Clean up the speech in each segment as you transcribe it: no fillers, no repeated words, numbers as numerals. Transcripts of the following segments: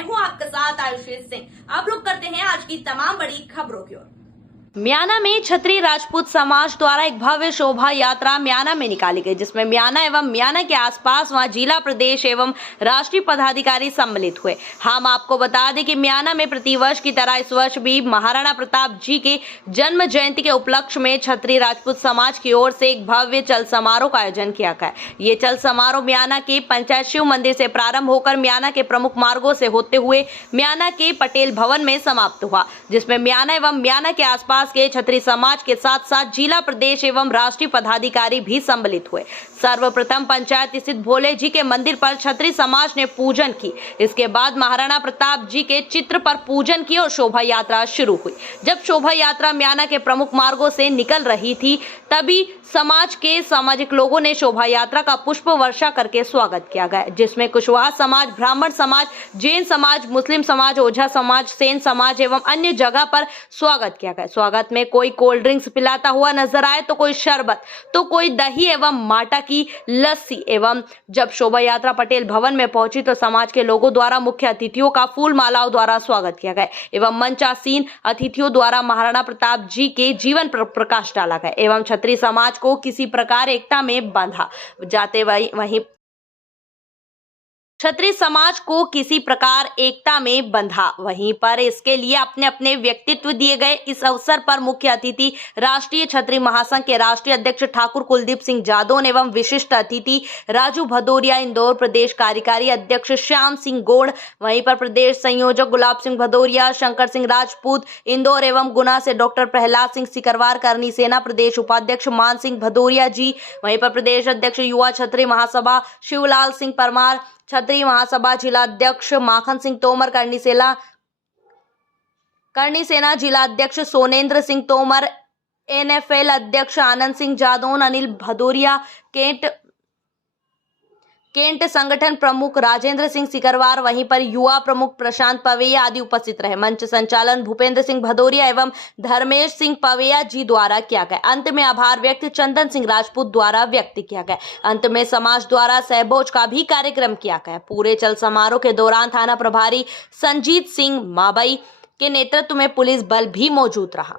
मैं हूं आपके साथ आयुषी सिंह। अब रुक करते हैं आज की तमाम बड़ी खबरों की ओर। म्याना में क्षत्रिय राजपूत समाज द्वारा एक भव्य शोभा यात्रा म्याना में निकाली गई, जिसमें म्याना एवं म्याना के आसपास वहां जिला, प्रदेश एवं राष्ट्रीय पदाधिकारी सम्मिलित हुए। हम आपको बता दें कि म्याना में प्रतिवर्ष की तरह इस वर्ष भी महाराणा प्रताप जी के जन्म जयंती के उपलक्ष्य में क्षत्रिय राजपूत समाज की ओर से एक भव्य चल समारोह का आयोजन किया गया। ये चल समारोह म्याना के पंचायत शिव मंदिर से प्रारंभ होकर म्याना के प्रमुख मार्गों से होते हुए म्याना के पटेल भवन में समाप्त हुआ, जिसमें म्याना एवं म्याना के आसपास के क्षत्रिय समाज के साथ साथ जिला, प्रदेश एवं राष्ट्रीय पदाधिकारी भी सम्मिलित हुए। सर्वप्रथम पंचायत स्थित भोले जी के मंदिर पर क्षत्रिय समाज ने पूजन की। इसके बाद महाराणा प्रताप जी के चित्र पर पूजन की और शोभा यात्रा शुरू हुई। जब शोभा यात्रा म्याना के प्रमुख मार्गों से निकल रही थी, तभी समाज के सामाजिक लोगों ने शोभा यात्रा का पुष्प वर्षा करके स्वागत किया गया, जिसमें कुशवाहा समाज, ब्राह्मण समाज, जैन समाज, मुस्लिम समाज, ओझा समाज, सेन समाज एवं अन्य जगह पर स्वागत किया गया। स्वागत में कोई कोल्ड ड्रिंक्स पिलाता हुआ नजर आए तो कोई शरबत, तो कोई दही एवं माटा की लस्सी। एवं जब शोभा यात्रा पटेल भवन में पहुंची तो समाज के लोगों द्वारा मुख्य अतिथियों का फूल मालाओं द्वारा स्वागत किया गया एवं मंचासीन अतिथियों द्वारा महाराणा प्रताप जी के जीवन पर प्रकाश डाला गया एवं क्षत्रिय समाज को किसी प्रकार एकता में बांधा जाते वहीं क्षत्रिय समाज को किसी प्रकार एकता में बंधा, वहीं पर इसके लिए अपने अपने व्यक्तित्व दिए गए। इस अवसर पर मुख्य अतिथि राष्ट्रीय क्षत्रिय महासंघ के राष्ट्रीय अध्यक्ष ठाकुर कुलदीप सिंह जादौन एवं विशिष्ट अतिथि राजू भदौरिया, इंदौर प्रदेश कार्यकारी अध्यक्ष श्याम सिंह गौड़, वहीं पर प्रदेश संयोजक गुलाब सिंह भदौरिया, शंकर सिंह राजपूत इंदौर एवं गुना से डॉक्टर प्रहलाद सिंह सिकरवार, करनी सेना प्रदेश उपाध्यक्ष मान सिंह भदौरिया जी, वहीं पर प्रदेश अध्यक्ष युवा क्षत्रिय महासभा शिवलाल सिंह परमार, क्षत्रिय महासभा जिला अध्यक्ष माखन सिंह तोमर, करनी सेना जिला अध्यक्ष सोनेंद्र सिंह तोमर, NFL अध्यक्ष आनंद सिंह जादौन, अनिल भदौरिया, केंट संगठन प्रमुख राजेंद्र सिंह सिकरवार, वहीं पर युवा प्रमुख प्रशांत पवेया आदि उपस्थित रहे। मंच संचालन भूपेंद्र सिंह भदौरिया एवं धर्मेश सिंह पवेया जी द्वारा किया गया। अंत में आभार व्यक्त चंदन सिंह राजपूत द्वारा व्यक्त किया गया। अंत में समाज द्वारा सहभोज का भी कार्यक्रम किया गया। पूरे चल समारोह के दौरान थाना प्रभारी संजीत सिंह माबई के नेतृत्व में पुलिस बल भी मौजूद रहा।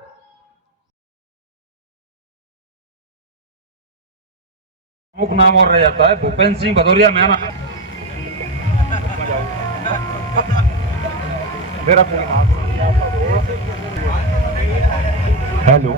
प्रमुख नाम और रह जाता है भूपेंद्र सिंह भदौरिया म्याना। हेलो,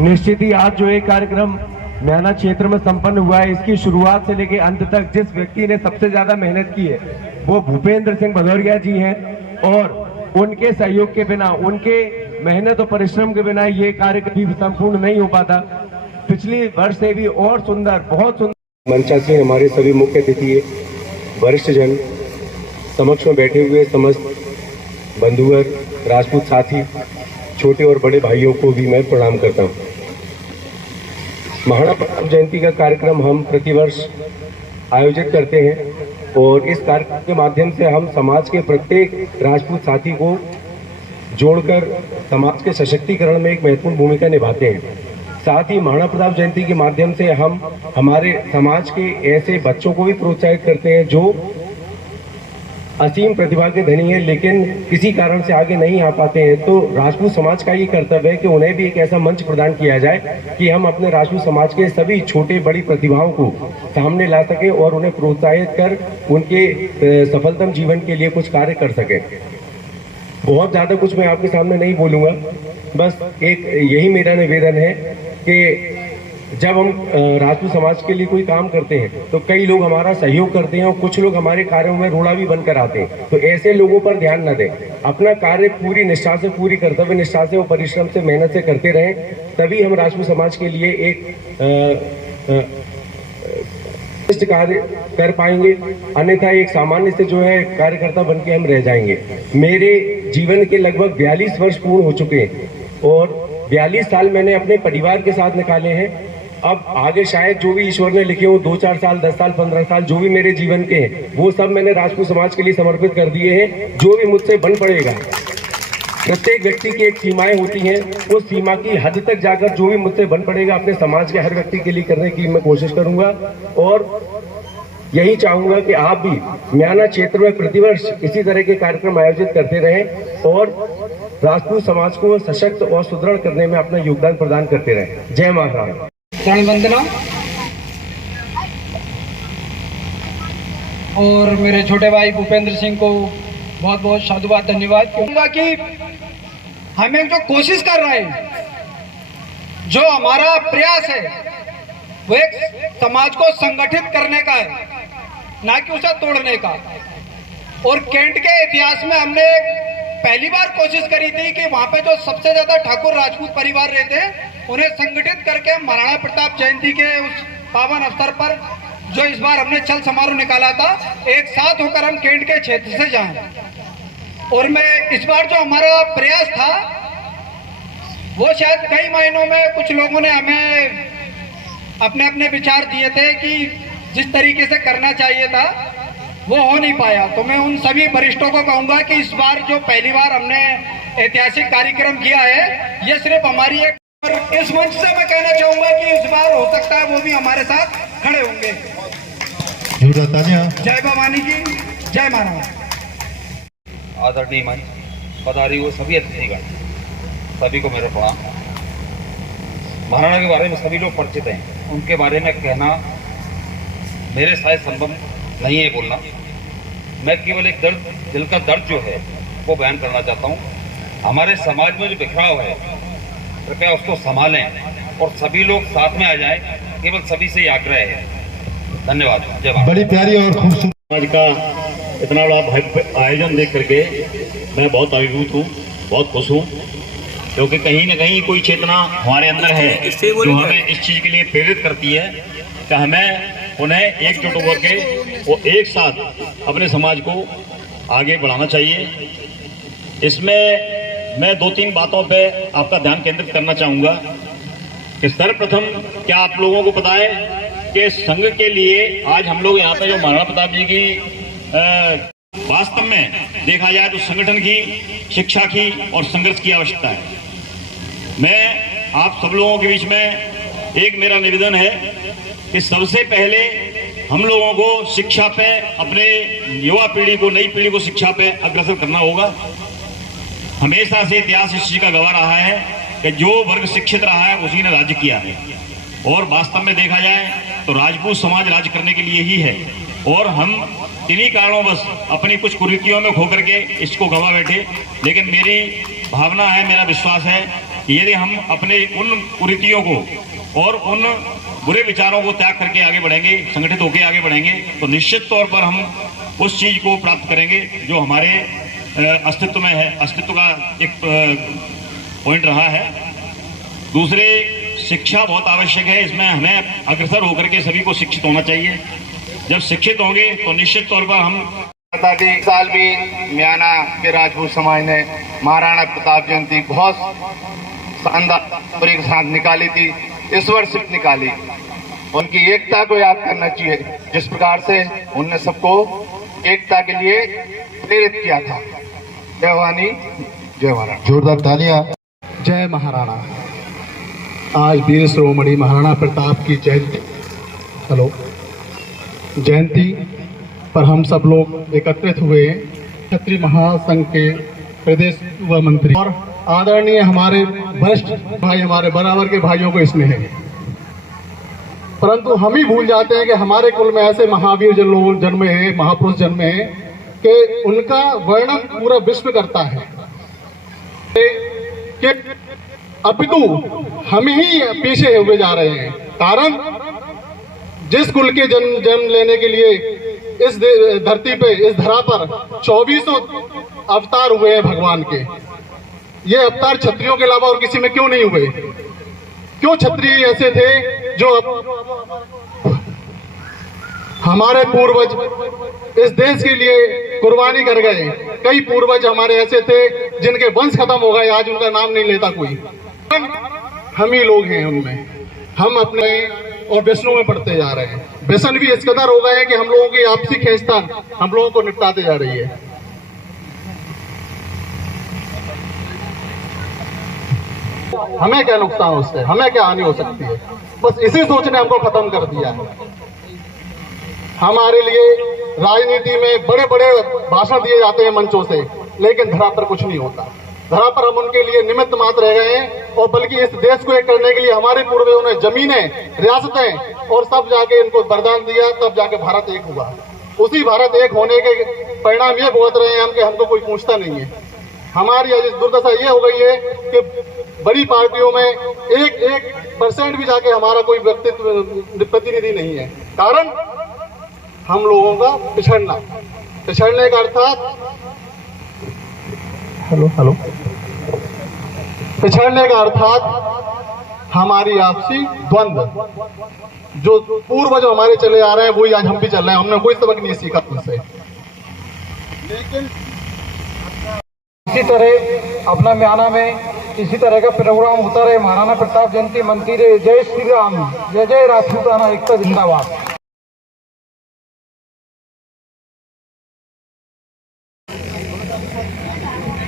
निश्चित ही आज जो एक कार्यक्रम म्याना क्षेत्र में संपन्न हुआ है, इसकी शुरुआत से लेकर अंत तक जिस व्यक्ति ने सबसे ज्यादा मेहनत की है वो भूपेंद्र सिंह भदौरिया जी हैं और उनके सहयोग के बिना, उनके मेहनत और परिश्रम के बिना ये कार्य कभी संपूर्ण नहीं हो पाता। पिछली वर्ष से भी और सुंदर, बहुत सुंदर मंचासीन हमारे सभी मुख्य अतिथि, वरिष्ठ जन, समक्ष में बैठे हुए समस्त बंधुवर, राजपूत साथी, छोटे और बड़े भाइयों को भी मैं प्रणाम करता हूं। महाराणा प्रताप जयंती का कार्यक्रम हम प्रतिवर्ष आयोजित करते हैं और इस कार्यक्रम के माध्यम से हम समाज के प्रत्येक राजपूत साथी को जोड़कर समाज के सशक्तिकरण में एक महत्वपूर्ण भूमिका निभाते हैं। साथ ही महाराणा प्रताप जयंती के माध्यम से हम हमारे समाज के ऐसे बच्चों को भी प्रोत्साहित करते हैं जो असीम प्रतिभा के धनी है लेकिन किसी कारण से आगे नहीं आ पाते हैं। तो राजपूत समाज का ये कर्तव्य है कि उन्हें भी एक ऐसा मंच प्रदान किया जाए कि हम अपने राजपूत समाज के सभी छोटे बड़ी प्रतिभाओं को सामने ला सके और उन्हें प्रोत्साहित कर उनके सफलतम जीवन के लिए कुछ कार्य कर सके। बहुत ज़्यादा कुछ मैं आपके सामने नहीं बोलूँगा, बस एक यही मेरा निवेदन है कि जब हम राजपूत समाज के लिए कोई काम करते हैं तो कई लोग हमारा सहयोग करते हैं और कुछ लोग हमारे कार्यों में रोड़ा भी बनकर आते हैं। तो ऐसे लोगों पर ध्यान न दें, अपना कार्य पूरी निष्ठा से, पूरी कर्तव्य निष्ठा से और परिश्रम से, मेहनत से करते रहें, तभी हम राजपूत समाज के लिए एक कार्य कर पाएंगे। अन्यथा एक सामान्य से जो है कार्यकर्ता बन के हम रह जाएंगे। मेरे जीवन के लगभग 42 वर्ष पूर्ण हो चुके हैं और 42 साल मैंने अपने परिवार के साथ निकाले हैं। अब आगे शायद जो भी ईश्वर ने लिखे हो 2-4 साल, 10 साल, 15 साल जो भी मेरे जीवन के हैं वो सब मैंने राजपूत समाज के लिए समर्पित कर दिए हैं। जो भी मुझसे बन पड़ेगा, प्रत्येक व्यक्ति की एक सीमाएं होती हैं, उस सीमा की हद तक जाकर जो भी मुझसे बन पड़ेगा अपने समाज के हर व्यक्ति के लिए करने की मैं कोशिश करूंगा। और यही चाहूंगा कि आप भी म्याना क्षेत्र में प्रतिवर्ष इसी तरह के कार्यक्रम आयोजित करते रहें और राजपूत समाज को सशक्त और सुदृढ़ करने में अपना योगदान प्रदान करते रहें। जय महाराणा। रण वंदना। और मेरे छोटे भाई भूपेंद्र सिंह को बहुत बहुत साधुवाद धन्यवाद कहूँगा कि हमें जो कोशिश कर रहे हैं, जो हमारा प्रयास है वो एक समाज को संगठित करने का है, ना कि उसे तोड़ने का। और कैंट के इतिहास में हमने पहली बार कोशिश करी थी कि वहां पे जो सबसे ज्यादा ठाकुर राजपूत परिवार रहते हैं उन्हें संगठित करके महाराणा प्रताप जयंती के उस पावन अवसर पर जो इस बार हमने चल समारोह निकाला था, एक साथ होकर हम कैंट के क्षेत्र से जाएं। और मैं इस बार जो हमारा प्रयास था वो शायद कई महीनों में कुछ लोगों ने हमें अपने अपने विचार दिए थे कि जिस तरीके से करना चाहिए था वो हो नहीं पाया। तो मैं उन सभी वरिष्ठों को कहूंगा कि इस बार जो पहली बार हमने ऐतिहासिक कार्यक्रम किया है, ये सिर्फ हमारी एक, इस मंच से मैं कहना चाहूंगा कि इस बार हो सकता है वो भी हमारे साथ खड़े होंगे। जय भवानी की जय महाराणा। आदरणीय मंच पधारी हुए सभी अतिथिगण, सभी को मेरा प्रणाम। महाराणा के बारे में सभी लोग परिचित हैं, उनके बारे में कहना मेरे शायद संभव नहीं है बोलना। मैं केवल एक दर्द, दिल का दर्द जो है वो बयान करना चाहता हूँ। हमारे समाज में जो बिखराव है, कृपया उसको संभालें और सभी लोग साथ में आ जाएं, केवल सभी से ही आग्रह है। धन्यवाद। जय भारत। बड़ी प्यारी और खूबसूरत समाज का इतना बड़ा भव्य आयोजन देख करके मैं बहुत अभिभूत हूँ, बहुत खुश हूँ, क्योंकि कहीं न कहीं कोई चेतना हमारे अंदर है जो हमें इस चीज़ के लिए प्रेरित करती है कि हमें उन्हें एकजुट होकर के वो एक साथ अपने समाज को आगे बढ़ाना चाहिए। इसमें मैं 2-3 बातों पे आपका ध्यान केंद्रित करना चाहूँगा कि सर्वप्रथम क्या आप लोगों को पता है कि संघ के लिए आज हम लोग यहाँ पे जो महाराणा प्रताप जी की वास्तव में देखा जाए तो संगठन की, शिक्षा की और संघर्ष की आवश्यकता है। मैं आप सब लोगों के बीच में एक मेरा निवेदन है कि सबसे पहले हम लोगों को शिक्षा पे, अपने युवा पीढ़ी को, नई पीढ़ी को शिक्षा पे अग्रसर करना होगा। हमेशा से इतिहास इस चीज का गवाह रहा है कि जो वर्ग शिक्षित रहा है उसी ने राज्य किया है, और वास्तव में देखा जाए तो राजपूत समाज राज्य करने के लिए ही है। और हम इन्हीं कारणों बस अपनी कुछ कुरीतियों में खो करके इसको गंवा बैठे। लेकिन मेरी भावना है, मेरा विश्वास है कि यदि हम अपने उन कुरीतियों को और उन बुरे विचारों को त्याग करके आगे बढ़ेंगे, संगठित होकर आगे बढ़ेंगे, तो निश्चित तौर पर हम उस चीज को प्राप्त करेंगे जो हमारे अस्तित्व में है, अस्तित्व का एक पॉइंट रहा है। दूसरे, शिक्षा बहुत आवश्यक है। इसमें हमें अग्रसर होकर के सभी को शिक्षित होना चाहिए। जब शिक्षित होंगे तो निश्चित तौर पर हम इस साल भी म्याना के राजपूत समाज ने महाराणा प्रताप जयंती बहुत शानदार एक साथ निकाली थी, इस वर्ष निकाली। उनकी एकता को याद करना चाहिए, जिस प्रकार से उनने सबको एकता के लिए प्रेरित किया था। जय भवानी, जय महाराणा। जोरदार तालियां। जय महाराणा। आज वीर शिरोमणि महाराणा प्रताप की जयंती पर हम सब लोग एकत्रित हुए। क्षत्रिय महासंघ के प्रदेश व मंत्री और आदरणीय हमारे वरिष्ठ भाई, हमारे बराबर के भाइयों को इसमें है, परंतु हम ही भूल जाते हैं कि हमारे कुल में ऐसे महावीर लोग जन्मे हैं, महापुरुष जन्मे हैं कि उनका वर्णन पूरा विश्व करता है कि अपितु हम ही पीछे हुए जा रहे हैं। कारण जिस कुल के जन्म लेने के लिए इस धरती पे, इस धरा पर 2400 अवतार हुए हैं भगवान के, ये अवतार क्षत्रियों के अलावा और किसी में क्यों नहीं हुए? क्यों क्षत्रिय ऐसे थे जो हमारे पूर्वज इस देश के लिए कुर्बानी कर गए? कई पूर्वज हमारे ऐसे थे जिनके वंश खत्म हो गए, आज उनका नाम नहीं लेता कोई। हम ही लोग हैं उनमें, हम अपने और व्यसनों में पड़ते जा रहे हैं। व्यसन भी इस कदर हो गए हैं कि हम लोगों की आपसी खींचतान हम लोगों को निपटाते जा रही है। हमें क्या नुकसान उससे, हमें क्या हानि हो सकती है? बस इसी सोच ने हमको खत्म कर दिया है। हमारे लिए राजनीति में बड़े बड़े भाषण दिए जाते हैं मंचों से, लेकिन धरा पर कुछ नहीं होता। धरा पर हम उनके लिए निमित्त मात्र रह गए हैं, और बल्कि इस देश को एक करने के लिए हमारे पूर्वजों ने जमीनें, रियासतें और सब जाके इनको वरदान दिया, तब जाके भारत एक हुआ। उसी भारत एक होने के परिणाम ये भुगत रहे हैं हम कि हमको कोई पूछता नहीं है। हमारी आज दुर्दशा ये हो गई है कि बड़ी पार्टियों में 1% भी जाके हमारा कोई व्यक्तित्व प्रतिनिधि नहीं है। कारण हम लोगों का पिछड़ने का अर्थात पिछड़ने का अर्थात हमारी आपसी द्वंद्व, जो पूर्वज हमारे चले आ रहे हैं वही आज हम भी चल रहे हैं। हमने कोई सबक नहीं सीखा उनसे। लेकिन इसी तरह अपना म्याना में इसी तरह का प्रोग्राम होता रहे। महाराणा प्रताप जयंती मनती रहे। जय श्री राम, जय जय राजपूताना एकता जिंदाबाद।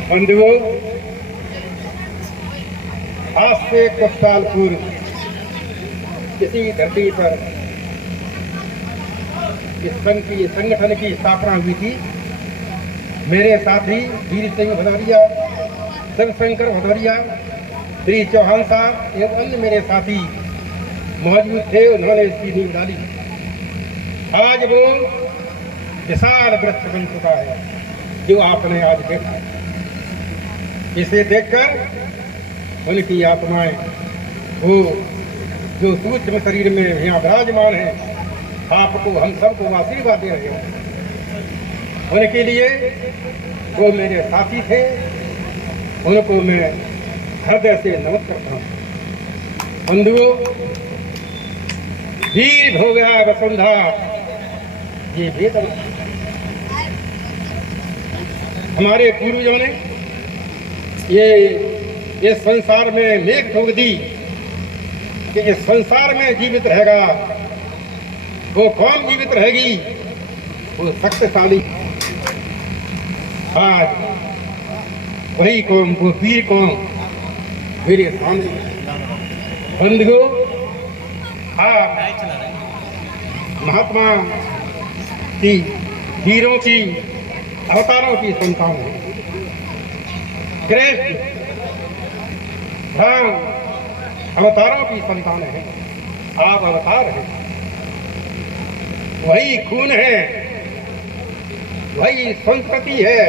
बंधुओं, आज से कुछ साल पूर्व इसी धरती पर इस संगठन की स्थापना हुई थी। मेरे साथी वीर सिंह भदौरिया, शिवशंकर भदौरिया, श्री चौहान साहब एवं अन्य मेरे साथी मौजूद थे। उन्होंने इसकी नींव डाली। आज वो विशाल वृक्ष बन चुका है जो आपने आज देखा। इसे देखकर उनकी आत्माएं, वो जो सूक्ष्म शरीर में यहाँ विराजमान है, आपको हम सबको आशीर्वाद दे रहे हैं। उनके लिए वो मेरे साथी थे, उनको मैं हृदय से नमस्कार करता हूँ। बंधुओं, वीर हो गया वसुंधरा, ये वेद हमारे पूर्वजों ने ये संसार में मेघ ठोक दी कि इस संसार में जीवित रहेगा। वो कौन जीवित रहेगी? वो शक्तिशाली। आज वही कौम, वो वीर कौम मेरे सामने। बंधुओं, महात्मा की, वीरों की, अवतारों की संतान है। कृष्ण राम अवतारों की संतान है। आप अवतार हैं। वही खून है, वही संस्कृति है,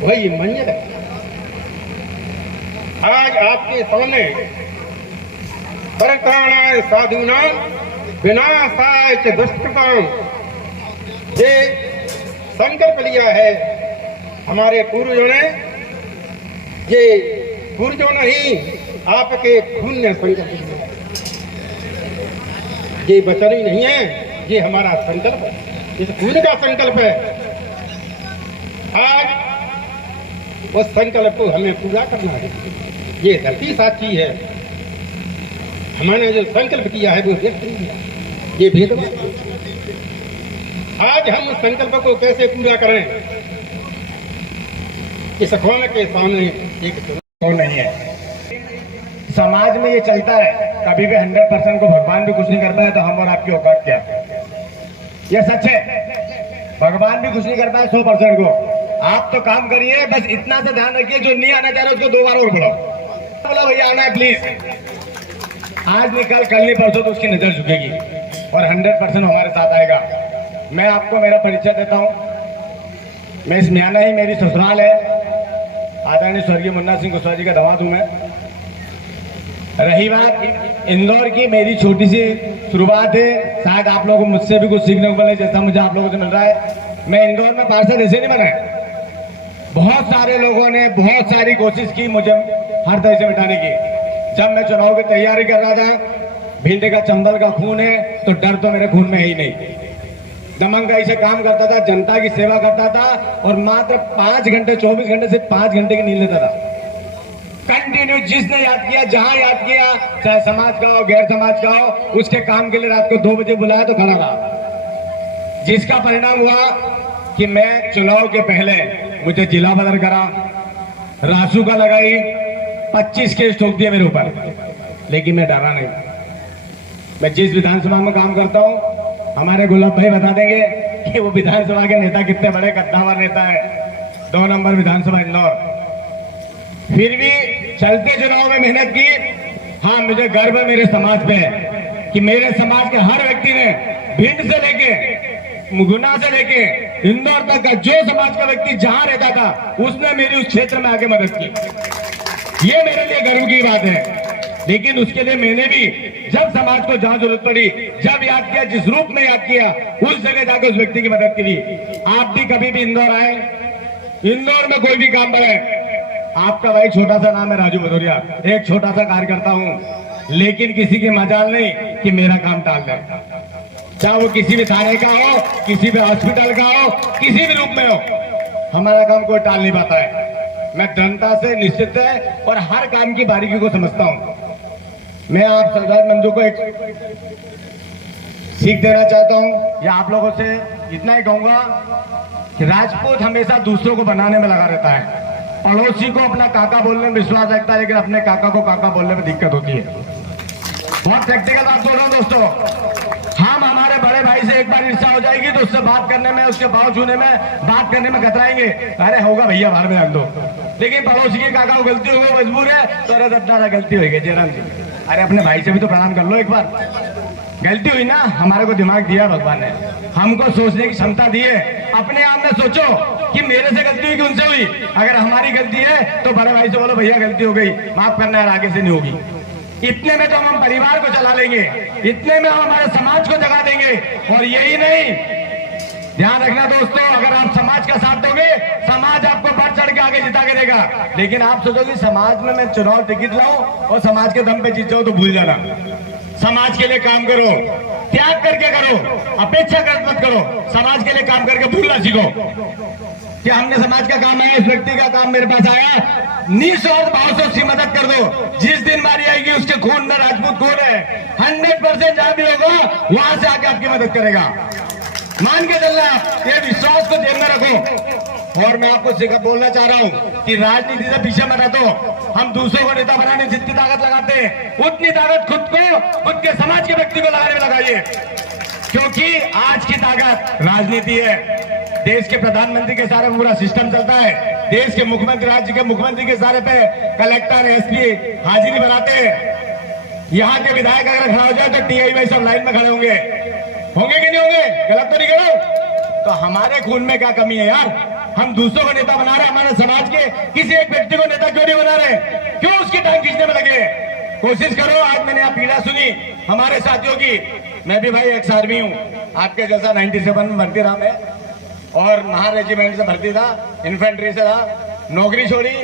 वही मंजर है। आज आपके सामने परित्राणाय साधूनां विनाशाय च दुष्कृतां ये संकल्प लिया है हमारे पूर्वजों ने। ये पूर्वजों ने ही आपके खून ने संकल्प लिया। ये वचन ही नहीं है, ये हमारा संकल्प है, इस खून का संकल्प है। आज उस संकल्प को हमें पूरा करना है। ये धरती साक्षी है। हमने जो संकल्प किया है वो व्यक्त नहीं किया, ये भेदभाव। आज हम उस संकल्प को कैसे पूरा करें? इस कौन के सामने एक कौन नहीं है। समाज में ये चलता है, कभी भी 100% को भगवान भी कुछ नहीं करता है, तो हम और आपकी औकात क्या? ये सच है, भगवान भी कुछ नहीं करता है 100% को। आप तो काम करिए, बस इतना से ध्यान रखिए, जो नहीं आना चाह रहा उसको 2 बार और बोलो भैया आना है प्लीज। आज नहीं कल नहीं परसों तो उसकी नजर झुकेगी और 100% हमारे साथ आएगा। मैं आपको मेरा परिचय देता हूँ। मैं इस म्याना ही मेरी ससुराल है। आदरणीय स्वर्गीय मुन्ना सिंह कुशवाहा जी का दामाद हूँ मैं। रही बात इंदौर की, मेरी छोटी सी शुरुआत है। शायद आप लोगों को मुझसे भी कुछ सीखने को मिले, जैसा मुझे आप लोगों से मिल रहा है। मैं इंदौर में पार्षद ऐसे नहीं बना है। बहुत सारे लोगों ने बहुत सारी कोशिश की मुझे हर तरह से मिटाने की। जब मैं चुनाव की तैयारी कर रहा था, भिंड का चंबल का खून है तो डर तो मेरे खून में है ही नहीं। दमंगाई से काम करता था, जनता की सेवा करता था और मात्र 5 घंटे 24 घंटे से 5 घंटे की नींद लेता था कंटिन्यू। जिसने याद किया, जहां याद किया, चाहे समाज का हो गैर समाज का हो, उसके काम के लिए रात को 2 बजे बुलाया तो खड़ा रहा। जिसका परिणाम हुआ कि मैं चुनाव के पहले मुझे जिला बदल करा, रासू का लगाई, 25 केस ठोक दिए मेरे ऊपर, लेकिन मैं डरा नहीं। मैं जिस विधानसभा में काम करता हूँ हमारे गुलाब भाई बता देंगे कि वो विधानसभा के नेता कितने बड़े कद्दावर नेता है, 2 नंबर विधानसभा इंदौर। फिर भी चलते चुनाव में मेहनत की। हाँ, मुझे गर्व है मेरे समाज पे कि मेरे समाज के हर व्यक्ति ने भिंड से लेके गुना से लेके इंदौर तक का जो समाज का व्यक्ति जहां रहता था उसने मेरी उस क्षेत्र में आके मदद की। ये मेरे लिए गर्व की बात है। लेकिन उसके लिए मैंने भी जब समाज को जहां जरूरत पड़ी, जब याद किया, जिस रूप में याद किया, उस जगह जाकर उस व्यक्ति की मदद करी। आप भी कभी भी इंदौर आए, इंदौर में कोई भी काम बढ़े, आपका भाई छोटा सा नाम है राजू भदौरिया, एक छोटा सा कार्यकर्ता हूं, लेकिन किसी की मजाल नहीं कि मेरा काम टाल दे। चाहे वो किसी भी थाने का हो, किसी भी हॉस्पिटल का हो, किसी भी रूप में हो, हमारा काम कोई टाल नहीं पाता है। मैं दृढ़ता से निश्चित है और हर काम की बारीकी को समझता हूं। मैं आप सरदार बंधु को एक सीख देना चाहता हूं, या आप लोगों से इतना ही कहूंगा कि राजपूत हमेशा दूसरों को बनाने में लगा रहता है। पड़ोसी को अपना काका बोलने में विश्वास रखता है, लेकिन अपने काका को काका बोलने में दिक्कत होती है। बहुत प्रैक्टिकल बात बोल रहा हूं दोस्तों। हम हमारे बड़े भाई से एक बार ईर्ष्या हो जाएगी तो उससे बात करने में, उसके भाव छूने में, बात करने में कतराएंगे, अरे होगा भैया बाहर में रख दो। लेकिन पड़ोसी के काका को गलती हो गई, मजबूर है तो अरे दादा गलती हो गई जयराम जी, अरे अपने भाई से भी तो प्रणाम कर लो एक बार। गलती हुई ना, हमारे को दिमाग दिया भगवान ने, हमको सोचने की क्षमता दी है। अपने आप में सोचो कि मेरे से गलती हुई कि उनसे हुई। अगर हमारी गलती है तो बड़े भाई से बोलो भैया गलती हो गई, माफ करना है, आगे से नहीं होगी। इतने में तो हम परिवार को चला लेंगे, इतने में हम हमारे समाज को जगा देंगे। और यही नहीं, ध्यान रखना दोस्तों, अगर आप समाज का साथ दोगे, समाज आपको बढ़ चढ़ के आगे जिता के देगा। लेकिन आप सोचोगे समाज में मैं चुनाव टिकट लाऊं और समाज के दम पे जीत जाऊं, तो भूल जाना। समाज के लिए काम करो, त्याग करके करो, अपेक्षा कर मत करो। समाज के लिए काम करके भूलना सीखो कि हमने समाज का काम है, इस व्यक्ति का काम मेरे पास आया, निस्वार्थ भाव से उसकी मदद कर दो। जिस दिन बारी आएगी उसके खून में राजपूत खून है, 100% जहां भी होगा वहां से आके आपकी मदद करेगा। मान के चलना, ये विश्वास को ध्यान में रखो। और मैं आपको बोलना चाह रहा हूं कि राजनीति से पीछे मत हटो। हम दूसरों को नेता बनाने जितनी ताकत लगाते हैं, उतनी ताकत खुद को, खुद के समाज के व्यक्ति को लगाने में लगाइए, क्योंकि आज की ताकत राजनीति है। देश के प्रधानमंत्री के सारे पूरा सिस्टम चलता है, देश के मुख्यमंत्री, राज्य के मुख्यमंत्री के सारे पे कलेक्टर, एसपी हाजिरी बनाते हैं। यहाँ के विधायक अगर खड़ा हो जाए तो टीआई सब लाइन में खड़े होंगे कि नहीं होंगे? गलत तो नहीं करो। तो हमारे खून में क्या कमी है यार? हम दूसरों को नेता बना रहे, हमारे समाज के किसी एक व्यक्ति को नेता क्यों नहीं बना रहे? क्यों उसकी टांग खींचने में लगे? कोशिश करो। आज मैंने आप पीड़ा सुनी हमारे साथियों की, मैं भी भाई एक्स आर्मी हूँ, आपके जैसा 97 में भर्ती रहा मैं, और महार रेजिमेंट से भर्ती था, इन्फेंट्री से था, नौकरी छोड़ी,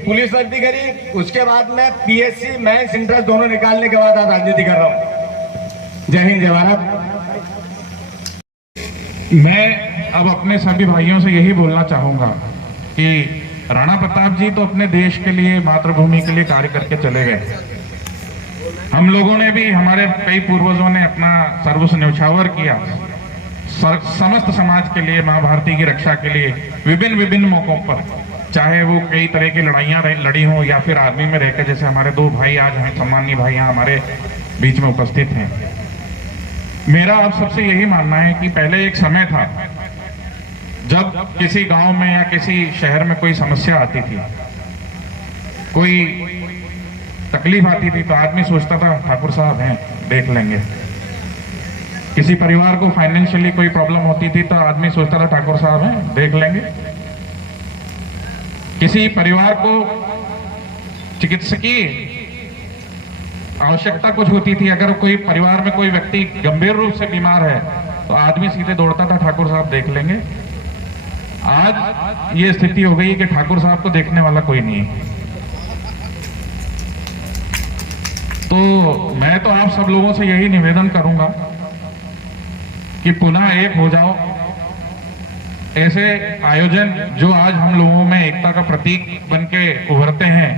पुलिस भर्ती करी, उसके बाद मैं पीएससी मेंस इंट्रेंस दोनों निकालने के बाद आज राजनीति कर रहा हूँ। जय हिंद, जय भारत। मैं अब अपने सभी भाइयों से यही बोलना चाहूंगा कि राणा प्रताप जी तो अपने देश के लिए, मातृभूमि के लिए कार्य करके चले गए। हम लोगों ने भी, हमारे कई पूर्वजों ने अपना सर्वस्व न्यौछावर किया समस्त समाज के लिए, माँ भारती की रक्षा के लिए विभिन्न मौकों पर, चाहे वो कई तरह की लड़ाइयां लड़ी हों या फिर आर्मी में रहकर, जैसे हमारे 2 भाई आज हैं, सम्मानीय भाई यहाँ हमारे बीच में उपस्थित हैं। मेरा आप सबसे यही मानना है कि पहले एक समय था जब किसी गांव में या किसी शहर में कोई समस्या आती थी, कोई तकलीफ आती थी, तो आदमी सोचता था ठाकुर साहब हैं, देख लेंगे। किसी परिवार को फाइनेंशियली कोई प्रॉब्लम होती थी तो आदमी सोचता था ठाकुर साहब हैं, देख लेंगे। किसी परिवार को चिकित्सकीय आवश्यकता कुछ होती थी, अगर कोई परिवार में कोई व्यक्ति गंभीर रूप से बीमार है तो आदमी सीधे दौड़ता था, ठाकुर साहब देख लेंगे। आज ये स्थिति हो गई कि ठाकुर साहब को देखने वाला कोई नहीं है। तो मैं तो आप सब लोगों से यही निवेदन करूंगा कि पुनः एक हो जाओ। ऐसे आयोजन जो आज हम लोगों में एकता का प्रतीक बन के उभरते हैं,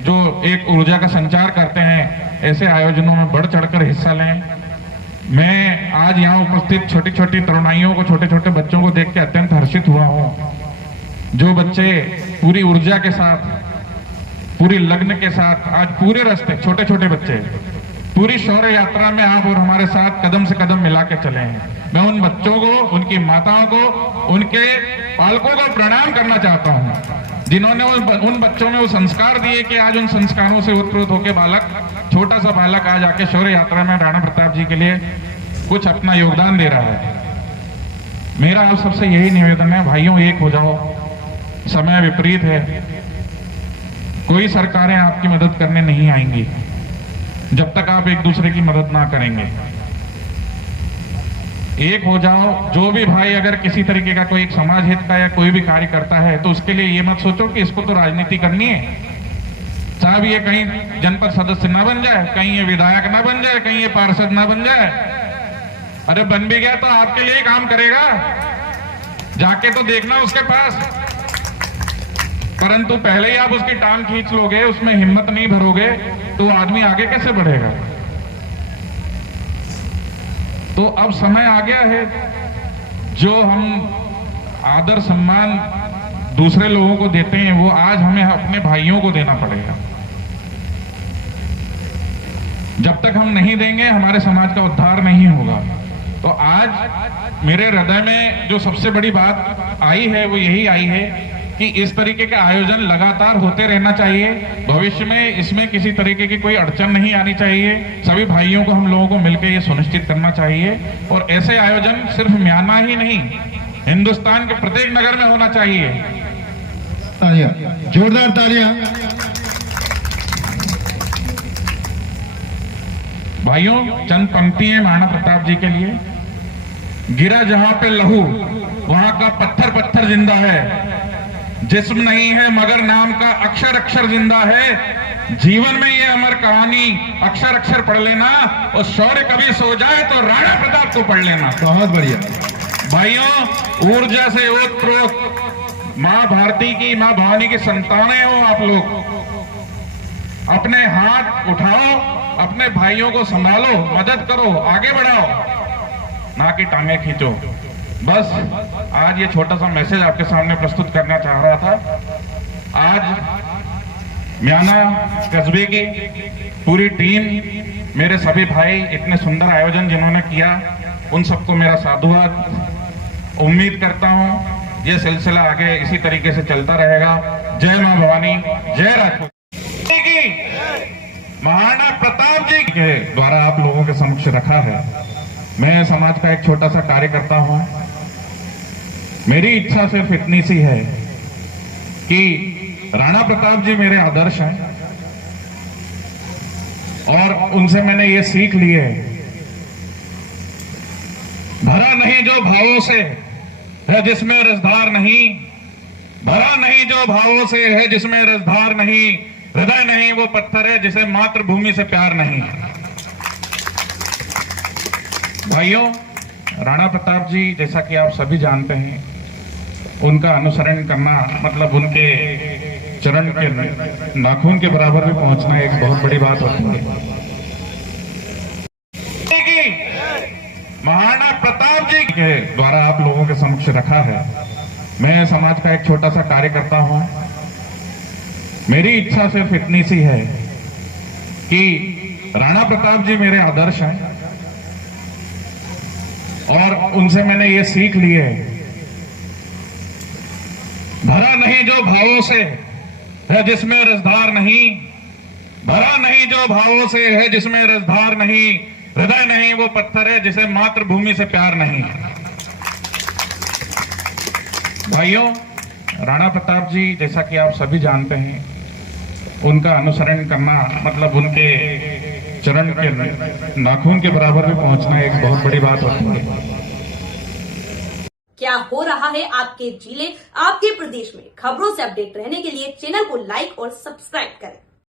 जो एक ऊर्जा का संचार करते हैं, ऐसे आयोजनों में बढ़ चढ़कर हिस्सा लें। मैं आज यहाँ उपस्थित छोटी छोटी तरुणाइयों को, छोटे छोटे बच्चों को देख के अत्यंत हर्षित हुआ हूँ। जो बच्चे पूरी ऊर्जा के साथ, पूरी लगन के साथ आज पूरे रास्ते, छोटे छोटे बच्चे पूरी शौर्य यात्रा में आप और हमारे साथ कदम से कदम मिला के चले हैं। मैं उन बच्चों को, उनकी माताओं को, उनके पालकों को प्रणाम करना चाहता हूं, जिन्होंने उन बच्चों में वो संस्कार दिए कि आज उन संस्कारों से उत्प्रोत होकर बालक, छोटा सा बालक आज आके शौर्य यात्रा में राणा प्रताप जी के लिए कुछ अपना योगदान दे रहा है। मेरा आप सबसे यही निवेदन है, भाइयों एक हो जाओ, समय विपरीत है, कोई सरकारें आपकी मदद करने नहीं आएंगी जब तक आप एक दूसरे की मदद ना करेंगे। एक हो जाओ। जो भी भाई अगर किसी तरीके का कोई समाज हित का या कोई भी कार्य करता है तो उसके लिए ये मत सोचो कि इसको तो राजनीति करनी है, चाहे ये कहीं जनपद सदस्य ना बन जाए, कहीं ये विधायक ना बन जाए, कहीं ये पार्षद ना बन जाए। अरे बन भी गया तो आपके लिए काम करेगा, जाके तो देखना उसके पास। परंतु पहले ही आप उसकी टांग खींच लोगे, उसमें हिम्मत नहीं भरोगे तो आदमी आगे कैसे बढ़ेगा। तो अब समय आ गया है, जो हम आदर सम्मान दूसरे लोगों को देते हैं वो आज हमें अपने भाइयों को देना पड़ेगा। जब तक हम नहीं देंगे हमारे समाज का उद्धार नहीं होगा। तो आज मेरे हृदय में जो सबसे बड़ी बात आई है वो यही आई है कि इस तरीके के आयोजन लगातार होते रहना चाहिए। भविष्य में इसमें किसी तरीके की कोई अड़चन नहीं आनी चाहिए। सभी भाइयों को, हम लोगों को मिलकर ये सुनिश्चित करना चाहिए। और ऐसे आयोजन सिर्फ म्यांमा ही नहीं, हिंदुस्तान के प्रत्येक नगर में होना चाहिए। तालियां, जोरदार तालियां। भाइयों, चंद पंक्तियां महाराणा प्रताप जी के लिए। गिरा जहां पे लहू वहां का पत्थर पत्थर जिंदा है, जिस्म नहीं है मगर नाम का अक्षर अक्षर जिंदा है। जीवन में ये अमर कहानी अक्षर अक्षर पढ़ लेना, और शौर्य कभी सो जाए तो राणा प्रताप को पढ़ लेना। बहुत बढ़िया भाइयों, ऊर्जा से ओतप्रोत मां भारती की, मां भवानी की संतानें हो आप लोग। अपने हाथ उठाओ, अपने भाइयों को संभालो, मदद करो, आगे बढ़ाओ, ना कि टांगे खींचो। बस आज ये छोटा सा मैसेज आपके सामने प्रस्तुत करना चाह रहा था। आज म्याना कस्बे की पूरी टीम, मेरे सभी भाई, इतने सुंदर आयोजन जिन्होंने किया, उन सबको मेरा साधुवाद। उम्मीद करता हूं ये सिलसिला आगे इसी तरीके से चलता रहेगा। जय मां भवानी, जय राजपूत। महाराणा प्रताप जी के द्वारा आप लोगों के समक्ष रखा है। मैं समाज का एक छोटा सा कार्य करता हूं। मेरी इच्छा सिर्फ इतनी सी है कि राणा प्रताप जी मेरे आदर्श हैं, और उनसे मैंने ये सीख ली है, भरा नहीं जो भावों से है जिसमें रसधार नहीं, भरा नहीं जो भावों से है जिसमें रसधार नहीं, हृदय नहीं वो पत्थर है जिसे मातृभूमि से प्यार नहीं। भाइयों, राणा प्रताप जी जैसा कि आप सभी जानते हैं, उनका अनुसरण करना मतलब उनके चरण के नाखून के बराबर भी पहुंचना एक बहुत बड़ी बात होती है। महाराणा प्रताप जी के द्वारा आप लोगों के समक्ष रखा है। मैं समाज का एक छोटा सा कार्य करता हूं। मेरी इच्छा सिर्फ इतनी सी है कि राणा प्रताप जी मेरे आदर्श हैं, और उनसे मैंने ये सीख ली है, भरा नहीं जो भावों से है जिसमें रसधार नहीं, भरा नहीं जो भावों से है जिसमें रसधार नहीं, हृदय नहीं वो पत्थर है जिसे मातृभूमि से प्यार नहीं। भाइयों, राणा प्रताप जी जैसा कि आप सभी जानते हैं, उनका अनुसरण करना मतलब उनके चरण के नाखून के बराबर भी पहुंचना एक बहुत बड़ी बात होती है। क्या हो रहा है आपके जिले, आपके प्रदेश में? खबरों से अपडेट रहने के लिए चैनल को लाइक और सब्सक्राइब करें।